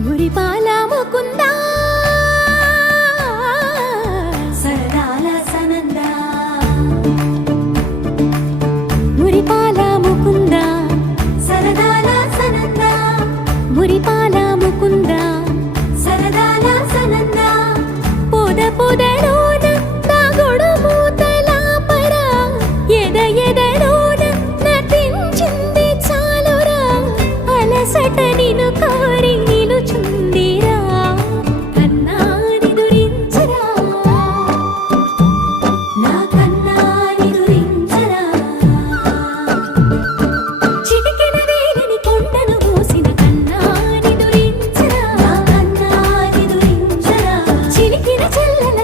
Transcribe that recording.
మురిపాల ముకుందా సరదాల సనందా మురిపాల ముకుందా సరదాల సనందా మురిపాల ముకుందా సరదాల సనందా పొద పొదలోన నా గొడుమూతల పరా ఎద ఎదలోన నటించింది చాలురా అలసట నిన్ను కోరి నిలుచుందిరా కన్నాని దురించరా నా కన్నాని దురించరా చిటికెన వేలిని కొండను మూసిన కన్నాని దురించరా నా కన్నాని దురించరా చిలికిన చెల్లెల